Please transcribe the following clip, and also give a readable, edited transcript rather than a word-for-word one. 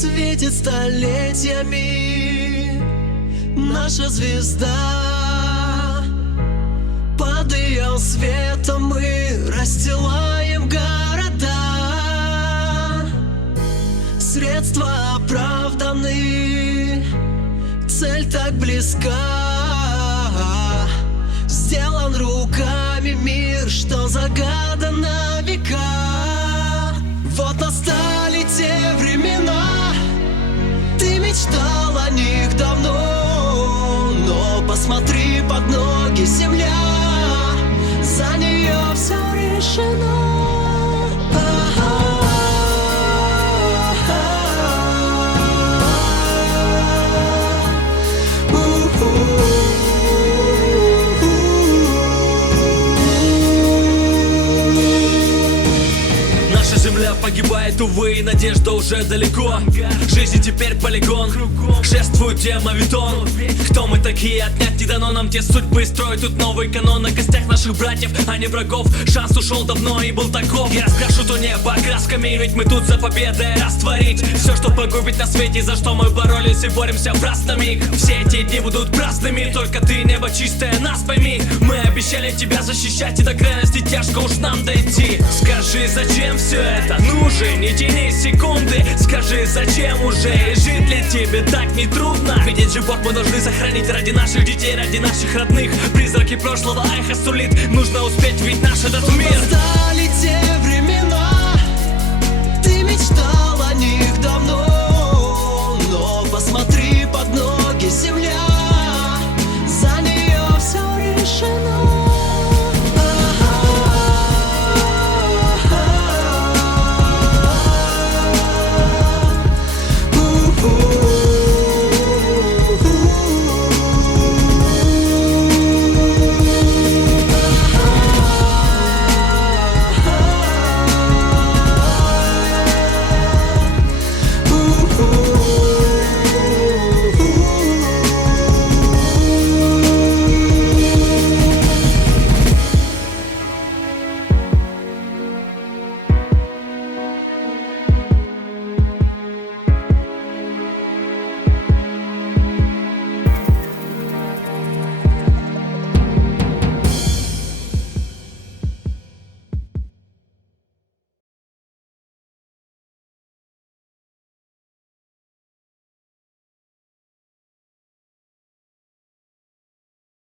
светит столетиями наша звезда. Под ее светом мы расстилаем города. Средства оправданы, цель так близка. Сделан руками мир, что загадан на века. Вот настали те времена, ты мечтал о них давно, но посмотри под ноги, земля, за нее все решено. Земля погибает, увы, надежда уже далеко. Жизнь теперь полигон, шествует демовитон. Кто мы такие, отнять не дано нам те судьбы. Строят тут новый канон на костях наших братьев, а не врагов. Шанс ушел давно и был таков. Я раскрашу то небо красками, ведь мы тут за победой. Растворить все, что погубит на свете, за что мы боролись и боремся в раз на миг. Все эти дни будут праздными, только ты, небо чистое, нас пойми. Мы обещали тебя защищать, и до крайности тяжко уж нам дойти. Скажи, зачем все это? Ну же, не тяни секунды. Скажи, зачем уже? И жить для тебя так нетрудно. Видеть же Бог мы должны сохранить ради наших детей, ради наших родных. Призраки прошлого эхо сулит. Нужно успеть, ведь наш этот мир